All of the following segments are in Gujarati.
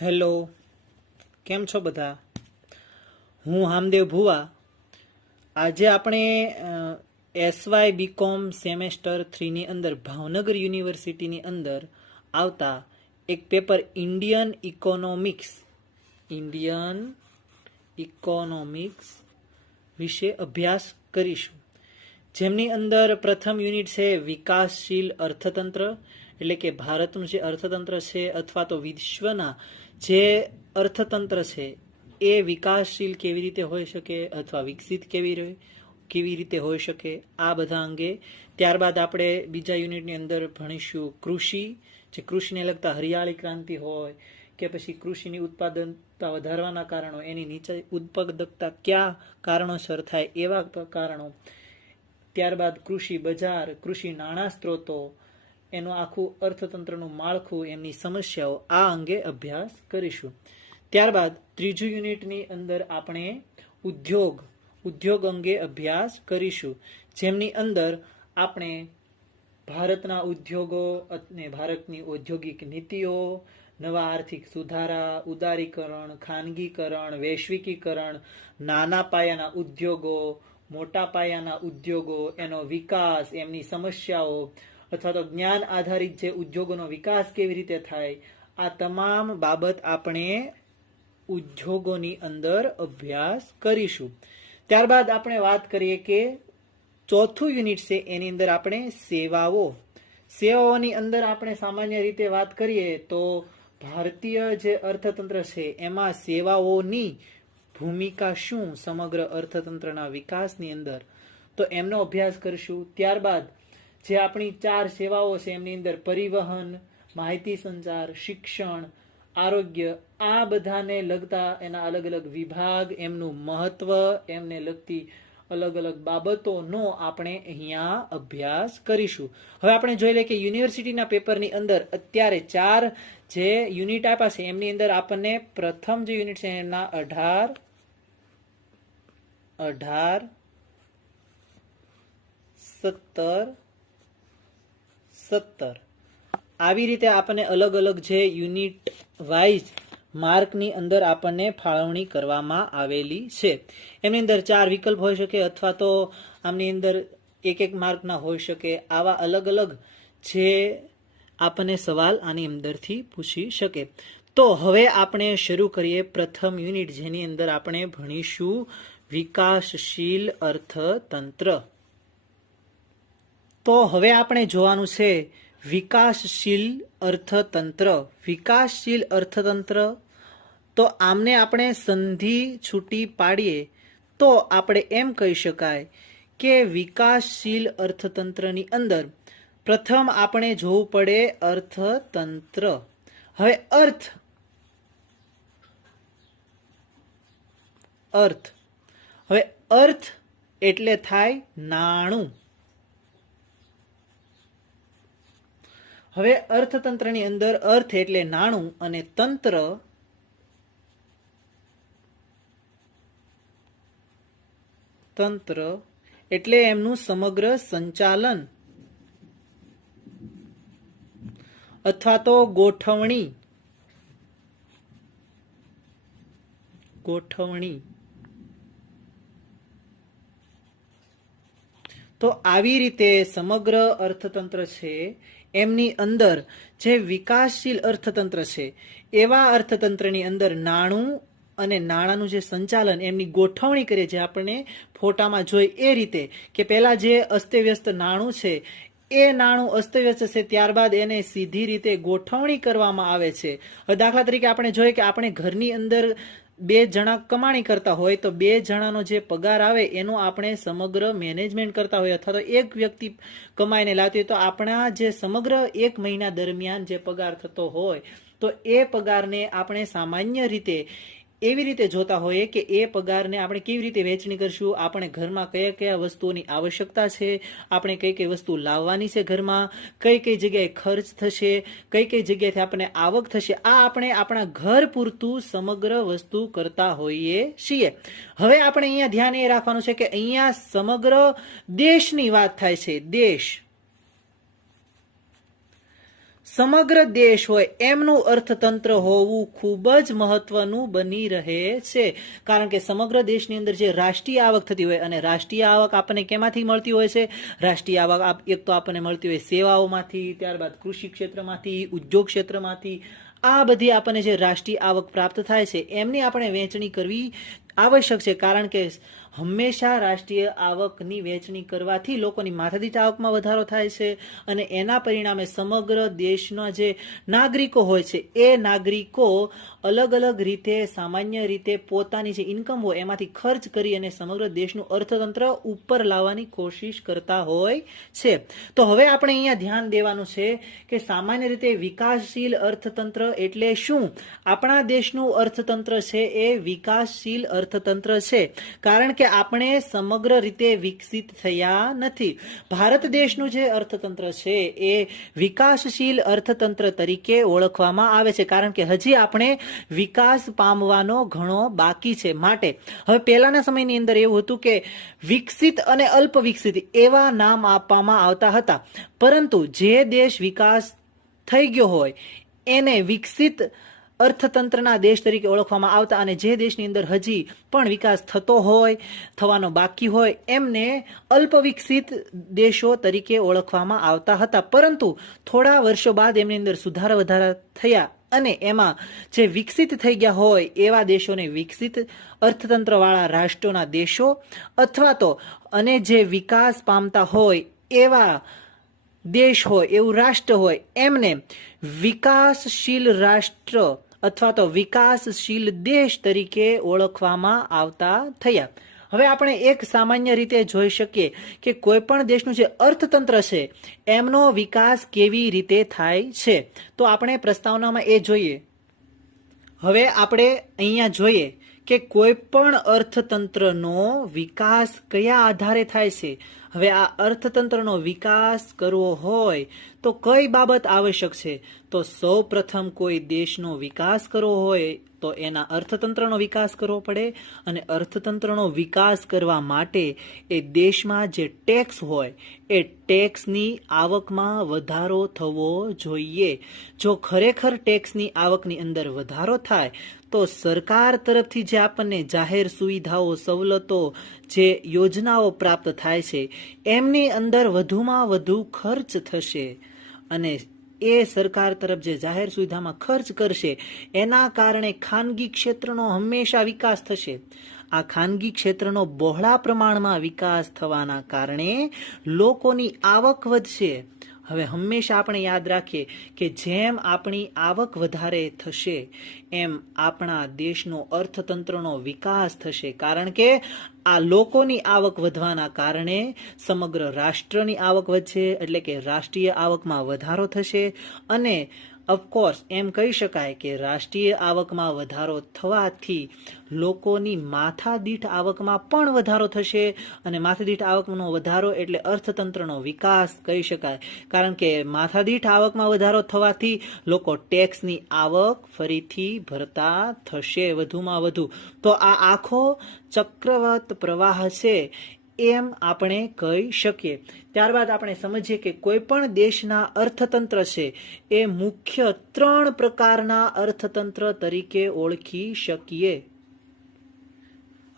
હેલો, કેમ છો બધા? હું હામદેવ ભુવા. આજે આપણે એસવાય બીકોમ સેમેસ્ટર 3ની અંદર ભાવનગર યુનિવર્સિટીની અંદર આવતા એક પેપર ઇન્ડિયન ઇકોનોમિક્સ વિશે અભ્યાસ કરીશું. જેમની અંદર પ્રથમ યુનિટ છે વિકાસશીલ અર્થતંત્ર, એટલે કે ભારતનું જે અર્થતંત્ર છે અથવા તો વિશ્વના જે અર્થતંત્ર છે એ વિકાસશીલ કેવી રીતે હોઈ શકે અથવા વિકસિત કેવી રીતે હોઈ શકે, આ બધા અંગે. ત્યારબાદ આપણે બીજા યુનિટની અંદર ભણીશું કૃષિ, જે કૃષિને લગતા હરિયાળી ક્રાંતિ હોય કે પછી કૃષિની ઉત્પાદનતા વધારવાના કારણો, એની નીચે ઉત્પાદકતા કયા કારણોસર થાય એવા કારણો. ત્યારબાદ કૃષિ બજાર, કૃષિ નાણાં સ્ત્રોતો, એનું આખું અર્થતંત્રનું માળખું, એમની સમસ્યાઓ, આ અંગે અભ્યાસ કરીશું. ત્યારબાદ ત્રીજું યુનિટની અંદર આપણે ઉદ્યોગ અંગે અભ્યાસ કરીશું, જેમની અંદર આપણે ભારતના ઉદ્યોગો અને ભારતની ઔદ્યોગિક નીતિઓ, નવા આર્થિક સુધારા, ઉદારીકરણ, ખાનગીકરણ, વૈશ્વિકીકરણ, નાના પાયાના ઉદ્યોગો, મોટા પાયાના ઉદ્યોગો, એનો વિકાસ, એમની સમસ્યાઓ, અથવા તો જ્ઞાન આધારિત જે ઉદ્યોગોનો વિકાસ કેવી રીતે થાય, આ તમામ બાબત આપણે ઉદ્યોગોની અંદર અભ્યાસ કરીશું. ત્યારબાદ આપણે વાત કરીએ કે ચોથું યુનિટ છે એની અંદર આપણે સેવાઓની અંદર આપણે સામાન્ય રીતે વાત કરીએ તો ભારતીય જે અર્થતંત્ર છે એમાં સેવાઓની ભૂમિકા શું સમગ્ર અર્થતંત્રના વિકાસની અંદર, તો એમનો અભ્યાસ કરીશું. ત્યારબાદ જે આપણી 4 સેવાઓ છે એમની અંદર પરિવહન, માહિતી સંચાર, શિક્ષણ, આરોગ્ય, આ બધાને લગતા એના અલગ અલગ વિભાગ, એમનું મહત્વ, એમને લગતી અલગ અલગ બાબતોનો આપણે અહીંયા અભ્યાસ કરીશું. હવે આપણે જોઈ લઈએ કે યુનિવર્સિટીના પેપરની અંદર અત્યારે 4 જે યુનિટ આપ્યા છે એમની અંદર આપણને પ્રથમ જે યુનિટ છે એમના 18, 17 આવી રીતે આપણને અલગ અલગ જે યુનિટ વાઇઝ માર્કની અંદર આપણને ફાળવણી કરવામાં આવેલી છે. એમની અંદર 4 વિકલ્પ હોઈ શકે અથવા તો આમની અંદર 1 માર્કના હોઈ શકે. આવા અલગ અલગ જે આપણને સવાલ આની અંદરથી પૂછી શકે. તો હવે આપણે શરૂ કરીએ પ્રથમ યુનિટ, જેની અંદર આપણે ભણીશું વિકાસશીલ અર્થતંત્ર. તો હવે આપણે જોવાનું છે વિકાસશીલ અર્થતંત્ર. તો આમને આપણે સંધિ છૂટી પાડીએ તો આપણે એમ કહી શકાય કે વિકાસશીલ અર્થતંત્રની અંદર પ્રથમ આપણે જોવું પડે અર્થતંત્ર. હવે અર્થ એટલે થાય નાણું. હવે અર્થતંત્રની અંદર અર્થ એટલે નાણું અને તંત્ર એટલે એમનું સમગ્ર સંચાલન અથવા તો ગોઠવણી. તો આવી રીતે સમગ્ર અર્થતંત્ર છે એમની અંદર જે વિકાસશીલ અર્થતંત્ર છે એવા અર્થતંત્રની અંદર નાણું અને નાણાંનું જે સંચાલન, એમની ગોઠવણી કરીએ, જે આપણે ફોટામાં જોઈ એ રીતે કે પહેલા જે અસ્તવ્યસ્ત નાણું છે એ નાણું અસ્તવ્યસ્ત છે, ત્યારબાદ એને સીધી રીતે ગોઠવણી કરવામાં આવે છે. હવે દાખલા તરીકે આપણે જોઈએ કે આપણે ઘરની અંદર 2 જણા કમાણી કરતા હોય તો 2 જણાનો જે પગાર આવે એનું આપણે સમગ્ર મેનેજમેન્ટ કરતા હોય, અથવા તો એક વ્યક્તિ કમાઈને લાવતી હોય તો આપણા જે સમગ્ર 1 મહિના દરમિયાન જે પગાર થતો હોય તો એ પગારને આપણે સામાન્ય રીતે એવી રીતે જોતા હોઈએ કે એ પગારને આપણે કેવી રીતે વહેંચણી કરશું, આપણે ઘરમાં કયા કયા વસ્તુઓની આવશ્યકતા છે, આપણે કઈ કઈ વસ્તુ લાવવાની છે ઘરમાં, કઈ કઈ જગ્યાએ ખર્ચ થશે, કઈ કઈ જગ્યાએથી આપણને આવક થશે, આ આપણે આપણા ઘર પૂરતું સમગ્ર વસ્તુ કરતા હોઈએ છીએ. હવે આપણે અહીંયા ધ્યાન એ રાખવાનું છે કે અહીંયા સમગ્ર દેશની વાત થાય છે. સમગ્ર દેશ હોય એમનું અર્થતંત્ર હોવું ખૂબ જ મહત્વનું બની રહે છે, કારણ કે સમગ્ર દેશની અંદર જે રાષ્ટ્રીય આવક થતી હોય, અને રાષ્ટ્રીય આવક આપણને કેમાંથી મળતી હોય છે? રાષ્ટ્રીય આવક એક તો આપણને મળતી હોય સેવાઓમાંથી, ત્યારબાદ કૃષિ ક્ષેત્રમાંથી, ઉદ્યોગ ક્ષેત્રમાંથી. આ બધી આપણને જે રાષ્ટ્રીય આવક પ્રાપ્ત થાય છે એમની આપણે વહેંચણી કરવી આવશ્યક છે, કારણ કે હંમેશા રાષ્ટ્રીય આવકની વહેંચણી કરવાથી લોકોની માથાદીઠ આવકમાં વધારો થાય છે, અને એના પરિણામે સમગ્ર દેશના જે નાગરિકો હોય છે એ નાગરિકો અલગ અલગ રીતે સામાન્ય રીતે પોતાની જે ઇન્કમ હોય એમાંથી ખર્ચ કરી અને સમગ્ર દેશનું અર્થતંત્ર ઉપર લાવવાની કોશિશ કરતા હોય છે. તો હવે આપણે અહીંયા ધ્યાન દેવાનું છે કે સામાન્ય રીતે વિકાસશીલ અર્થતંત્ર એટલે શું? આપણા દેશનું અર્થતંત્ર છે એ વિકાસશીલ અર્થતંત્ર છે, કારણ કે આપણે સમગ્ર રીતે વિકસિત થયા નથી. ભારત દેશનું જે અર્થતંત્ર છે એ વિકાસશીલ અર્થતંત્ર તરીકે ઓળખવામાં આવે છે, કારણ કે હજી આપણે વિકાસ પામવાનો ઘણો બાકી છે. માટે હવે પહેલાના સમયની અંદર એવું હતું કે વિકસિત અને અલ્પ વિકસિત એવા નામ આપવામાં આવતા હતા, પરંતુ જે દેશ વિકાસ થઈ ગયો હોય એને વિકસિત અર્થતંત્રના દેશ તરીકે ઓળખવામાં આવતા, અને જે દેશની અંદર હજી પણ વિકાસ થતો હોય, થવાનો બાકી હોય, એમને અલ્પ વિકસિત દેશો તરીકે ઓળખવામાં આવતા હતા. પરંતુ થોડા વર્ષો બાદ એમની અંદર સુધાર વધારા થયા, અને એમાં જે વિકસિત થઈ ગયા હોય એવા દેશોને વિકસિત અર્થતંત્રવાળા રાષ્ટ્રોના દેશો, અથવા તો અને જે વિકાસ પામતા હોય એવા દેશ હોય, એવું રાષ્ટ્ર હોય, એમને વિકાસશીલ રાષ્ટ્ર અથવા તો વિકાસશીલ દેશ તરીકે ઓળખવામાં આવતા થયા. હવે આપણે એક સામાન્ય રીતે જોઈ શકીએ કે કોઈ પણ દેશનું જે અર્થતંત્ર છે એમનો વિકાસ કેવી રીતે થાય છે. તો આપણે પ્રસ્તાવનામાં એ જોઈએ. હવે આપણે અહીંયા જોઈએ કે કોઈ પણ અર્થતંત્રનો વિકાસ કયા આધારે થાય છે. હવે આ અર્થતંત્રનો વિકાસ કરવો હોય તો કઈ બાબત આવશ્યક છે? તો સૌ પ્રથમ કોઈ દેશનો વિકાસ કરવો હોય તો એના અર્થતંત્રનો વિકાસ કરવો પડે, અને અર્થતંત્રનો વિકાસ કરવા માટે એ દેશમાં જે ટેક્સ હોય એ ટેક્સની આવકમાં વધારો થવો જોઈએ. જો ખરેખર ટેક્સની આવકની અંદર વધારો થાય તો સરકાર તરફથી જે આપણને જાહેર સુવિધાઓ, સવલતો, જે યોજનાઓ પ્રાપ્ત થાય છે એમની અંદર વધુમાં વધુ ખર્ચ થશે, અને એ સરકાર તરફ જે જાહેર સુવિધામાં ખર્ચ કરશે એના કારણે ખાનગી ક્ષેત્રનો હંમેશા વિકાસ થશે. આ ખાનગી ક્ષેત્રનો બહોળા પ્રમાણમાં વિકાસ થવાના કારણે લોકોની આવક વધશે. હવે હંમેશા આપણે યાદ રાખીએ કે જેમ આપણી આવક વધારે થશે એમ આપણા દેશનો અર્થતંત્રનો વિકાસ થશે, કારણ કે આ લોકોની આવક વધવાના કારણે સમગ્ર રાષ્ટ્રની આવક વધશે, એટલે કે રાષ્ટ્રીય આવકમાં વધારો થશે. અને ઓફકોર્સ એમ કહી શકાય કે રાષ્ટ્રીય આવકમાં વધારો થવાથી લોકોની માથાદીઠ આવકમાં પણ વધારો થશે, અને માથાદીઠ આવકનો વધારો એટલે અર્થતંત્રનો વિકાસ કહી શકાય, કારણ કે માથાદીઠ આવકમાં વધારો થવાથી લોકો ટેક્સની આવક ફરીથી ભરતા થશે વધુમાં વધુ. તો આ આખો ચક્રવત પ્રવાહ છે એમ આપણે કહી શકીએ. ત્યારબાદ આપણે સમજીએ કે કોઈ પણ દેશના અર્થતંત્ર છે એ મુખ્ય 3 પ્રકારના અર્થતંત્ર તરીકે ઓળખી શકીએ.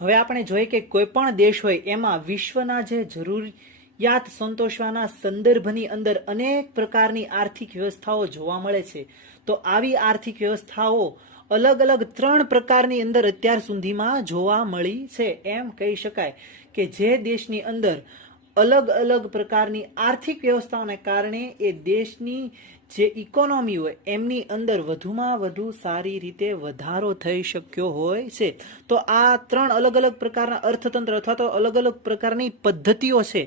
હવે આપણે જોઈએ કે કોઈ પણ દેશ હોય એમાં વિશ્વના જે જરૂરિયાત સંતોષવાના સંદર્ભની અંદર અનેક પ્રકારની આર્થિક વ્યવસ્થાઓ જોવા મળે છે. તો આવી આર્થિક વ્યવસ્થાઓ અલગ અલગ 3 પ્રકારની અંદર અત્યાર સુધીમાં જોવા મળી છે. એમ કહી શકાય કે જે દેશની અંદર અલગ અલગ પ્રકારની આર્થિક વ્યવસ્થાઓને કારણે એ દેશની જે ઇકોનોમી હોય એમની અંદર વધુમાં વધુ સારી રીતે વધારો થઈ શક્યો હોય છે. તો આ 3 અલગ અલગ પ્રકારના અર્થતંત્ર અથવા તો અલગ અલગ પ્રકારની પદ્ધતિઓ છે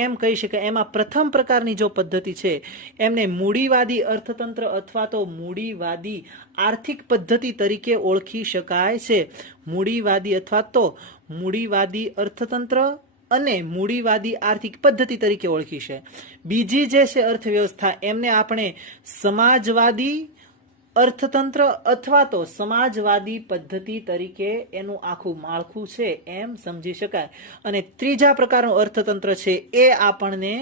એમ કહી શકાય. એમાં પ્રથમ પ્રકારની જો પદ્ધતિ છે એમને મૂડીવાદી અર્થતંત્ર અથવા તો મૂડીવાદી આર્થિક પદ્ધતિ તરીકે ઓળખી શકાય છે. મૂડીવાદી અથવા તો મૂડીવાદી અર્થતંત્ર અને મૂડીવાદી આર્થિક પદ્ધતિ તરીકે ઓળખી છે. બીજી જે છે અર્થવ્યવસ્થા એમને આપણે સમાજવાદી અર્થતંત્ર અથવા તો સમાજવાદી પદ્ધતિ તરીકે એનું આખું માળખું છે એમ સમજી શકાય. અને ત્રીજા પ્રકારનું અર્થતંત્ર છે એ આપણને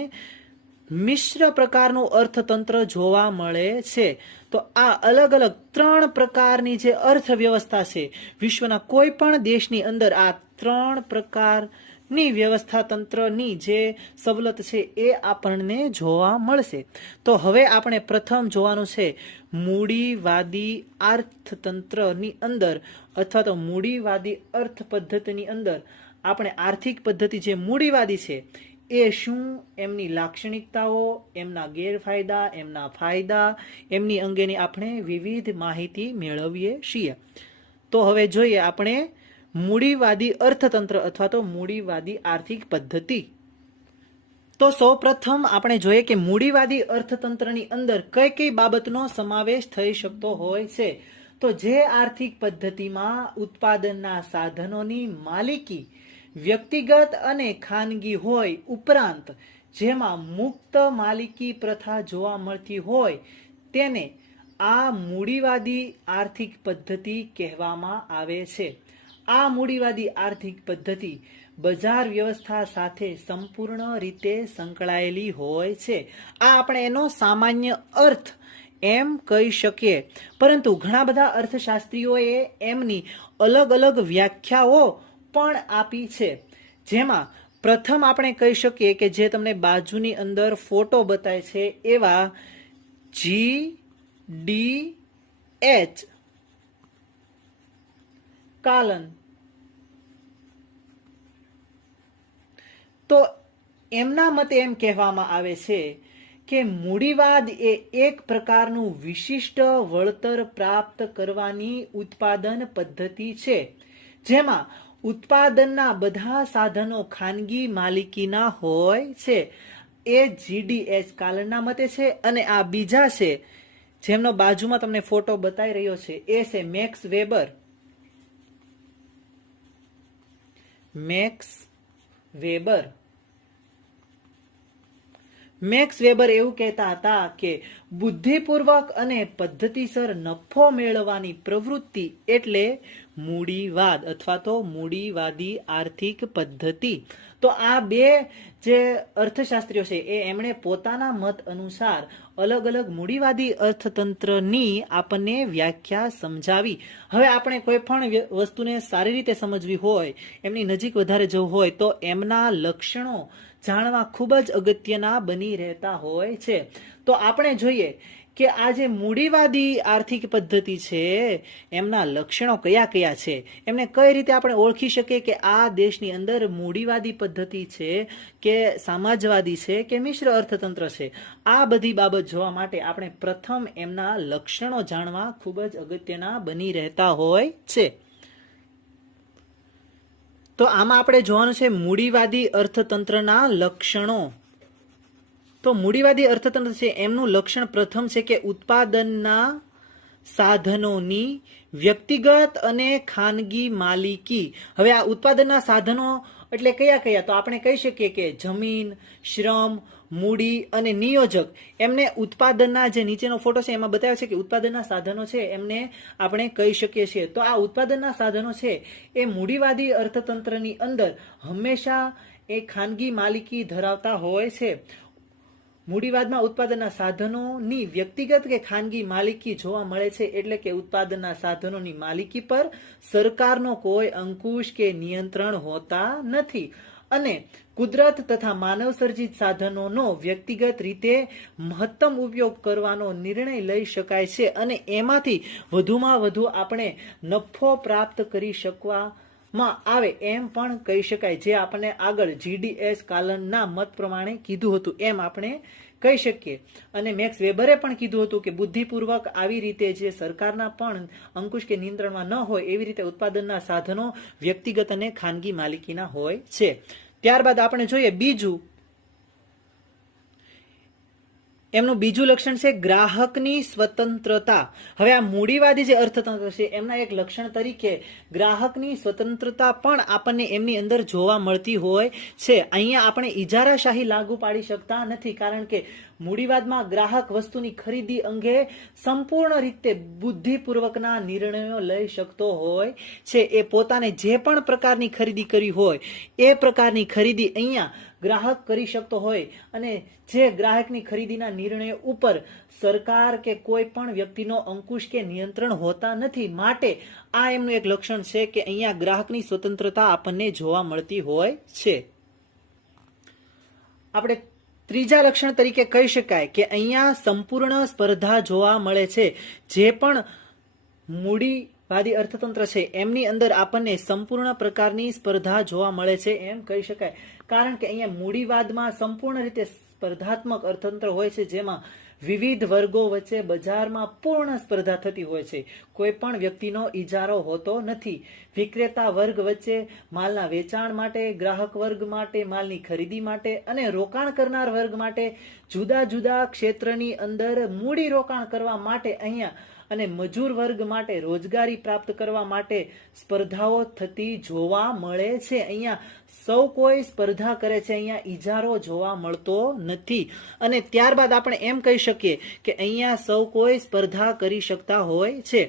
મિશ્ર પ્રકારનું અર્થતંત્ર જોવા મળે છે. તો આ અલગ અલગ 3 પ્રકારની જે અર્થવ્યવસ્થા છે વિશ્વના કોઈ પણ દેશની અંદર આ 3 પ્રકારની વ્યવસ્થા તંત્રની જે સવલત છે એ આપણને જોવા મળશે. તો હવે આપણે પ્રથમ જોવાનું છે મૂડીવાદી અર્થતંત્રની અંદર અથવા તો મૂડીવાદી અર્થ પદ્ધતિની અંદર આપણે આર્થિક પદ્ધતિ જે મૂડીવાદી છે એ શું, એમની લાક્ષણિકતાઓ, એમના ગેરફાયદા, એમના ફાયદા, એમની અંગેની આપણે વિવિધ માહિતી મેળવીએ છીએ. તો હવે જોઈએ આપણે મૂડીવાદી અર્થતંત્ર અથવા તો મૂડીવાદી આર્થિક પદ્ધતિ. તો સૌપ્રથમ આપણે જોઈએ કે મૂડીવાદી અર્થતંત્રની અંદર કઈ કઈ બાબતનો સમાવેશ થઈ શકતો હોય છે. તો જે આર્થિક પદ્ધતિમાં ઉત્પાદનના સાધનોની માલિકી વ્યક્તિગત અને ખાનગી હોય ઉપરાંત જેમાં મુક્ત માલિકી પ્રથા જોવા મળતી હોય તેને આ મૂડીવાદી આર્થિક પદ્ધતિ કહેવામાં આવે છે. આ મૂડીવાદી આર્થિક પદ્ધતિ બજાર વ્યવસ્થા સાથે સંપૂર્ણ રીતે સંકળાયેલી હોય છે. આ આપણે એનો સામાન્ય અર્થ એમ કહી શકીએ, પરંતુ ઘણા બધા અર્થશાસ્ત્રીઓએ એમની અલગ અલગ વ્યાખ્યાઓ પણ આપી છે. જેમાં પ્રથમ આપણે કહી શકીએ કે જે તમને બાજુની અંદર ફોટો બતાવે છે એવા GDH કાલન. તો એમના મતે એમ કહેવામાં આવે છે કે મૂડીવાદ એ એક પ્રકારનું વિશિષ્ટ વળતર પ્રાપ્ત કરવાની ઉત્પાદન પદ્ધતિ છે જેમાં ઉત્પાદનના બધા સાધનો ખાનગી માલિકીના હોય છે. એ GDH કાલનના મતે છે. અને આ બીજા છે જેમનો બાજુમાં તમને ફોટો બતાવી રહ્યો છે એ છે મેક્સ વેબર. મેક્સ વેબર એવું કહેતા હતા કે બુદ્ધિપૂર્વક અને પદ્ધતિસર નફો મેળવવાની પ્રવૃત્તિ એટલે મૂડીવાદ અથવા તો મૂડીવાદી આર્થિક પદ્ધતિ. તો આ બે જે અર્થશાસ્ત્રીઓ છે એ એમણે પોતાના મત અનુસાર અલગ અલગ મૂડીવાદી અર્થતંત્રની આપણને વ્યાખ્યા સમજાવી. હવે આપણે કોઈ પણ વસ્તુને સારી રીતે સમજવી હોય, એમની નજીક વધારે જવું હોય તો એમના લક્ષણો જાણવા ખૂબ જ અગત્યના બની રહેતા હોય છે. તો આપણે જોઈએ કે આ જે મૂડીવાદી આર્થિક પદ્ધતિ છે એમના લક્ષણો કયા કયા છે, એમને કઈ રીતે આપણે ઓળખી શકીએ કે આ દેશની અંદર મૂડીવાદી પદ્ધતિ છે કે સામ્રાજ્યવાદી છે કે મિશ્ર અર્થતંત્ર છે. આ બધી બાબત જોવા માટે આપણે પ્રથમ એમના લક્ષણો જાણવા ખૂબ જ અગત્યના બની રહેતા હોય છે. તો આમાં આપણે જોવાનું છે મૂડીવાદી અર્થતંત્રના લક્ષણો. તો મૂડીવાદી અર્થતંત્ર છે એમનું લક્ષણ પ્રથમ છે કે ઉત્પાદનના સાધનોની વ્યક્તિગત અને ખાનગી માલિકી. હવે આ ઉત્પાદનના સાધનો એટલે કયા કયા? તો આપણે કહી શકીએ કે જમીન, શ્રમ, મૂડી અને નિયોજક. એમને ઉત્પાદનના જે નીચેનો ફોટો છે એમાં બતાવે છે કે ઉત્પાદનના સાધનો છે એમને આપણે કહી શકીએ છીએ. તો આ ઉત્પાદનના સાધનો છે એ મૂડીવાદી અર્થતંત્રની અંદર હંમેશા એ ખાનગી માલિકી ધરાવતા હોય છે. મૂડીવાદમાં ઉત્પાદનના સાધનોની વ્યક્તિગત કે ખાનગી માલિકી જોવા મળે છે, એટલે કે ઉત્પાદનના સાધનોની માલિકી પર સરકારનો કોઈ અંકુશ કે નિયંત્રણ હોતા નથી અને કુદરત તથા માનવ સર્જિત સાધનોનો વ્યક્તિગત રીતે મહત્તમ ઉપયોગ કરવાનો નિર્ણય લઈ શકાય છે અને એમાંથી વધુમાં વધુ આપણે નફો પ્રાપ્ત કરી શકવામાં આવે એમ પણ કહી શકાય. જે આપણે આગળ GDH કાલનના મત પ્રમાણે કીધું હતું એમ આપણે કહી શકીએ. અને મેક્સ વેબરે પણ કીધું હતું કે બુદ્ધિપૂર્વક આવી રીતે જે સરકારના પણ અંકુશ કે નિયંત્રણમાં ન હોય એવી રીતે ઉત્પાદનના સાધનો વ્યક્તિગત અને ખાનગી માલિકીના હોય છે. ત્યારબાદ આપણે જોઈએ બીજું, એમનું બીજું લક્ષણ છે ગ્રાહકની સ્વતંત્રતા. હવે આ મૂડીવાદી જે અર્થતંત્ર છે એમના એક લક્ષણ તરીકે ગ્રાહકની સ્વતંત્રતા પણ આપણને એમની અંદર જોવા મળતી હોય છે. અહીંયા આપણે ઇજારાશાહી લાગુ પાડી શકતા નથી, કારણ કે મૂડીવાદમાં ગ્રાહક વસ્તુની ખરીદી અંગે સંપૂર્ણ રીતે બુદ્ધિપૂર્વકના નિર્ણયો લઈ શકતો હોય છે. એ પોતાને જે પણ પ્રકારની ખરીદી કરી હોય એ પ્રકારની ખરીદી અહીંયા ગ્રાહક કરી શકતો હોય અને જે ગ્રાહકની ખરીદીના નિર્ણય ઉપર સરકાર કે કોઈ પણ વ્યક્તિનો અંકુશ કે નિયંત્રણ હોતા નથી. માટે આ એમનું એક લક્ષણ છે કે અહીંયા ગ્રાહકની સ્વતંત્રતા આપણને જોવા મળતી હોય છે. આપણે ત્રીજા લક્ષણ તરીકે કહી શકાય કે અહીંયા સંપૂર્ણ સ્પર્ધા જોવા મળે છે. જે પણ મૂડીવાદી અર્થતંત્ર છે એમની અંદર આપણને સંપૂર્ણ પ્રકારની સ્પર્ધા જોવા મળે છે એમ કહી શકાય. કારણ કે અહીંયા મૂડીવાદમાં સંપૂર્ણ રીતે સ્પર્ધાત્મક અર્થતંત્ર હોય છે, જેમાં વિવિધ વર્ગો વચ્ચે બજારમાં પૂર્ણ સ્પર્ધા થતી હોય છે. કોઈ પણ વ્યક્તિનો ઇજારો હોતો નથી. વિક્રેતા વર્ગ વચ્ચે માલના વેચાણ માટે, ગ્રાહક વર્ગ માટે માલની ખરીદી માટે અને રોકાણ કરનાર વર્ગ માટે જુદા જુદા ક્ષેત્રની અંદર મૂડી રોકાણ કરવા માટે અહીંયા અને મજૂર વર્ગ માટે રોજગારી પ્રાપ્ત કરવા માટે સ્પર્ધાઓ થતી જોવા મળે છે. અહીંયા સૌ કોઈ સ્પર્ધા કરે છે, અહીંયા ઇજારો જોવા મળતો નથી. અને ત્યારબાદ આપણે એમ કહી શકીએ કે અહીંયા સૌ કોઈ સ્પર્ધા કરી શકતા હોય છે.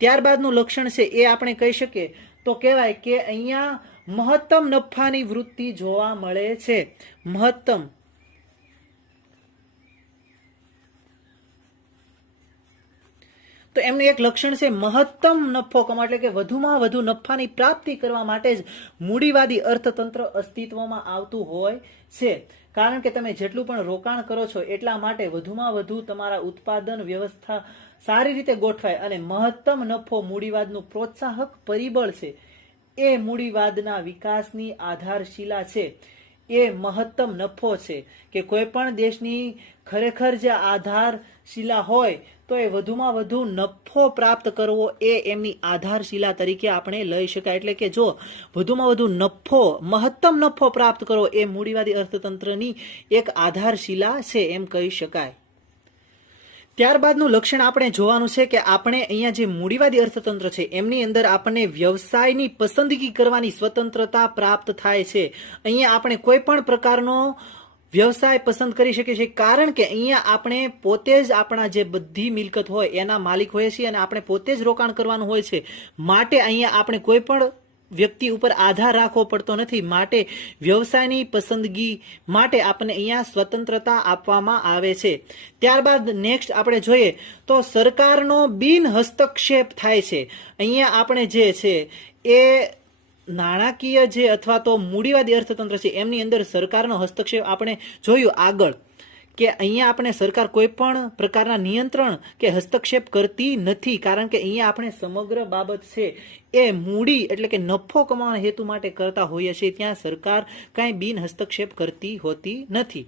ત્યારબાદનું લક્ષણ છે એ આપણે કહી શકીએ તો કહેવાય કે અહીંયા મહત્તમ નફાની વૃત્તિ જોવા મળે છે. મહત્તમ તો એમનું એક લક્ષણ છે મહત્તમ નફો કમાવા, એટલે કે વધુમાં વધુ નફાની પ્રાપ્તિ કરવા માટે જ મૂડીવાદી અર્થતંત્ર અસ્તિત્વમાં આવતું હોય છે. કારણ કે તમે જેટલું પણ રોકાણ કરો છો એટલા માટે વધુમાં વધુ તમારા ઉત્પાદન વ્યવસ્થા સારી રીતે ગોઠવાય અને મહત્તમ નફો મૂડીવાદનું પ્રોત્સાહક પરિબળ છે. એ મૂડીવાદના વિકાસની આધારશિલા છે. એ મહત્તમ નફો છે કે કોઈ પણ દેશની ખરેખર જે આધારશિલા હોય તો એ વધુમાં વધુ નફો પ્રાપ્ત કરવો એ એમની આધારશિલા તરીકે આપણે લઈ શકાય. એટલે કે જો વધુમાં વધુ નફો, મહત્તમ નફો પ્રાપ્ત કરવો એ મૂડીવાદી અર્થતંત્રની એક આધારશિલા છે એમ કહી શકાય. ત્યારબાદનું લક્ષણ આપણે જોવાનું છે કે આપણે અહીંયા જે મૂડીવાદી અર્થતંત્ર છે એમની અંદર આપણને વ્યવસાયની પસંદગી કરવાની સ્વતંત્રતા પ્રાપ્ત થાય છે. અહીંયા આપણે કોઈ પણ પ્રકારનો વ્યવસાય પસંદ કરી શકીએ છીએ. કારણ કે અહીંયા આપણે પોતે જ આપણા જે બધી મિલકત હોય એના માલિક હોઈએ છીએ અને આપણે પોતે જ રોકાણ કરવાનું હોય છે. માટે અહીંયા આપણે કોઈ પણ વ્યક્તિ ઉપર આધાર રાખવો પડતો નથી. માટે વ્યવસાયની પસંદગી માટે આપણને અહીંયા સ્વતંત્રતા આપવામાં આવે છે. ત્યારબાદ નેક્સ્ટ આપણે જોઈએ તો સરકારનો બિન હસ્તક્ષેપ થાય છે. અહીંયા આપણે જે છે એ નાણાકીય જે અથવા તો મૂડીવાદી અર્થતંત્ર છે એમની અંદર સરકારનો હસ્તક્ષેપ આપણે જોયું આગળ કે અહીંયા આપણે સરકાર કોઈ પણ પ્રકારના નિયંત્રણ કે હસ્તક્ષેપ કરતી નથી. કારણ કે અહીંયા આપણે સમગ્ર બાબત છે એ મૂડી એટલે કે નફો કમાવાના હેતુ માટે કરતા હોઈએ છીએ. ત્યાં સરકાર કાંઈ બિન હસ્તક્ષેપ કરતી હોતી નથી.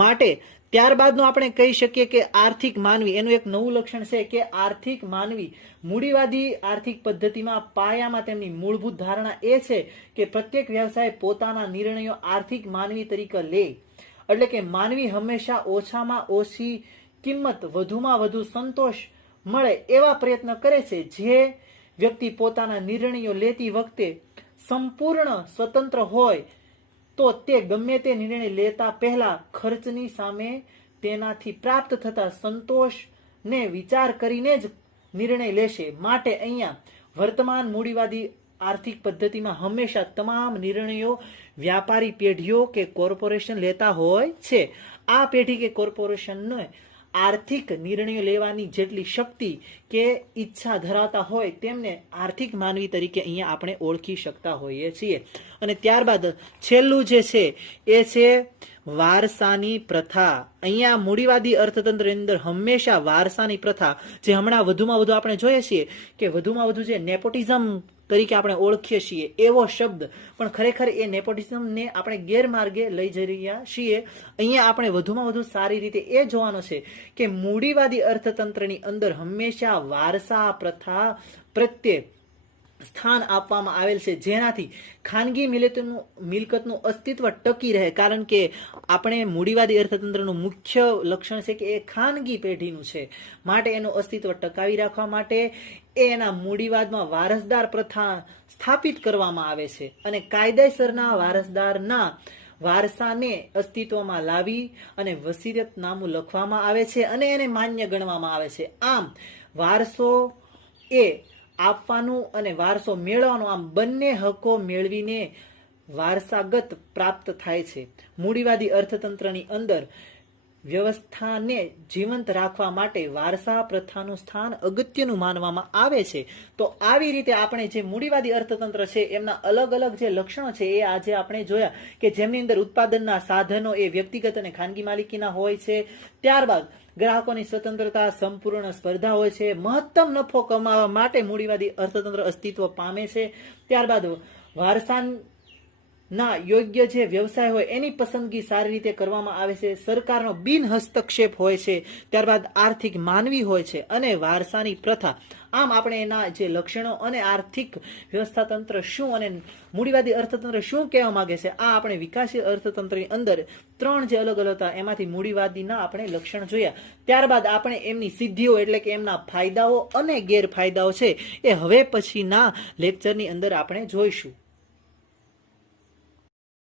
માટે ત્યારબાદનું આપણે કહી શકીએ કે આર્થિક માનવી, એનું એક નવું લક્ષણ છે કે આર્થિક માનવી. મૂડીવાદી આર્થિક પદ્ધતિમાં પાયામાં તેમની મૂળભૂત ધારણા એ છે કે પ્રત્યેક વ્યવસાય પોતાના નિર્ણયો આર્થિક માનવી તરીકે લે. એટલે કે માનવી હંમેશા ઓછામાં ઓછી કિંમત, વધુમાં વધુ સંતોષ મળે એવા પ્રયત્ન કરે છે. જે વ્યક્તિ પોતાના નિર્ણયો લેતી વખતે સંપૂર્ણ સ્વતંત્ર હોય તો તે ગમે તે નિર્ણય લેતા પહેલા ખર્ચની સામે તેનાથી પ્રાપ્ત થતા સંતોષને વિચાર કરીને જ નિર્ણય લેશે. માટે અહીંયા વર્તમાન મૂડીવાદી આર્થિક પદ્ધતિમાં હંમેશા તમામ નિર્ણયો વ્યાપારી પેઢીઓ કે કોર્પોરેશન લેતા હોય છે. આ પેઢી કે કોર્પોરેશનને આર્થિક નિર્ણયો લેવાની જેટલી શક્તિ કે ઈચ્છા ધરાવતા હોય તેમને આર્થિક માનવી તરીકે અહીંયા આપણે ઓળખી શકતા હોઈએ છીએ. અને ત્યારબાદ છેલ્લું જે છે એ છે વારસાની પ્રથા. અહીંયા મૂડીવાદી અર્થતંત્રની અંદર હંમેશા વારસાની પ્રથા, જે હમણાં વધુમાં વધુ આપણે જોઈએ છીએ કે વધુમાં વધુ જે નેપોટિઝમ તરીકે આપણે ઓળખીએ છીએ એવો શબ્દ, પણ ખરેખર એ નેપોટિઝમને આપણે ગેરમાર્ગે લઈ જઈ રહ્યા છીએ. અહીંયા આપણે વધુમાં વધુ સારી રીતે એ જોવાનું છે કે મૂડીવાદી અર્થતંત્રની અંદર હંમેશા વારસા પ્રથા પ્રત્યે સ્થાન આપવામાં આવેલ છે, જેનાથી ખાનગી મિલકતનું અસ્તિત્વ ટકી રહે. કારણ કે આપણે મૂડીવાદી અર્થતંત્રનું મુખ્ય લક્ષણ છે કે એ ખાનગી પેઢીનું છે. માટે એનું અસ્તિત્વ ટકાવી રાખવા માટે એના મૂડીવાદમાં વારસદાર પ્રથા સ્થાપિત કરવામાં આવે છે અને કાયદેસરના વારસદારના વારસાને અસ્તિત્વમાં લાવી અને વસીયતનામું લખવામાં આવે છે અને એને માન્ય ગણવામાં આવે છે. આમ વારસો એ આપવાનું અને વારસો મેળવવાનો, આમ બંને હકો મેળવીને વારસાગત પ્રાપ્ત થાય છે. મૂડીવાદી અર્થતંત્રની અંદર વ્યવસ્થાને જીવંત રાખવા માટે વારસા પ્રથાનું સ્થાન અગત્યનું માનવામાં આવે છે. તો આવી રીતે આપણે જે મૂડીવાદી અર્થતંત્ર છે એમના અલગ અલગ જે લક્ષણો છે એ આજે આપણે જોયા કે જેમની અંદર ઉત્પાદનના સાધનો એ વ્યક્તિગત અને ખાનગી માલિકીના હોય છે. ત્યારબાદ ગ્રાહકોની સ્વતંત્રતા, સંપૂર્ણ સ્પર્ધા હોય છે. મહત્તમ નફો કમાવા માટે મૂડીવાદી અર્થતંત્ર અસ્તિત્વ પામે છે. ત્યારબાદ વારસાના યોગ્ય જે વ્યવસાય હોય એની પસંદગી સારી રીતે કરવામાં આવે છે. સરકારનો બિન હસ્તક્ષેપ હોય છે. ત્યારબાદ આર્થિક માનવી હોય છે અને વારસાની પ્રથા. આમ આપણે એના જે લક્ષણો અને આર્થિક વ્યવસ્થાતંત્ર શું અને મૂડીવાદી અર્થતંત્ર શું કહેવા માંગે છે, આ આપણે વિકાસશીલ અર્થતંત્રની અંદર 3 જે અલગ અલગ હતા એમાંથી મૂડીવાદીના આપણે લક્ષણ જોયા. ત્યારબાદ આપણે એમની સિદ્ધિઓ એટલે કે એમના ફાયદાઓ અને ગેરફાયદાઓ છે એ હવે પછીના લેક્ચરની અંદર આપણે જોઈશું.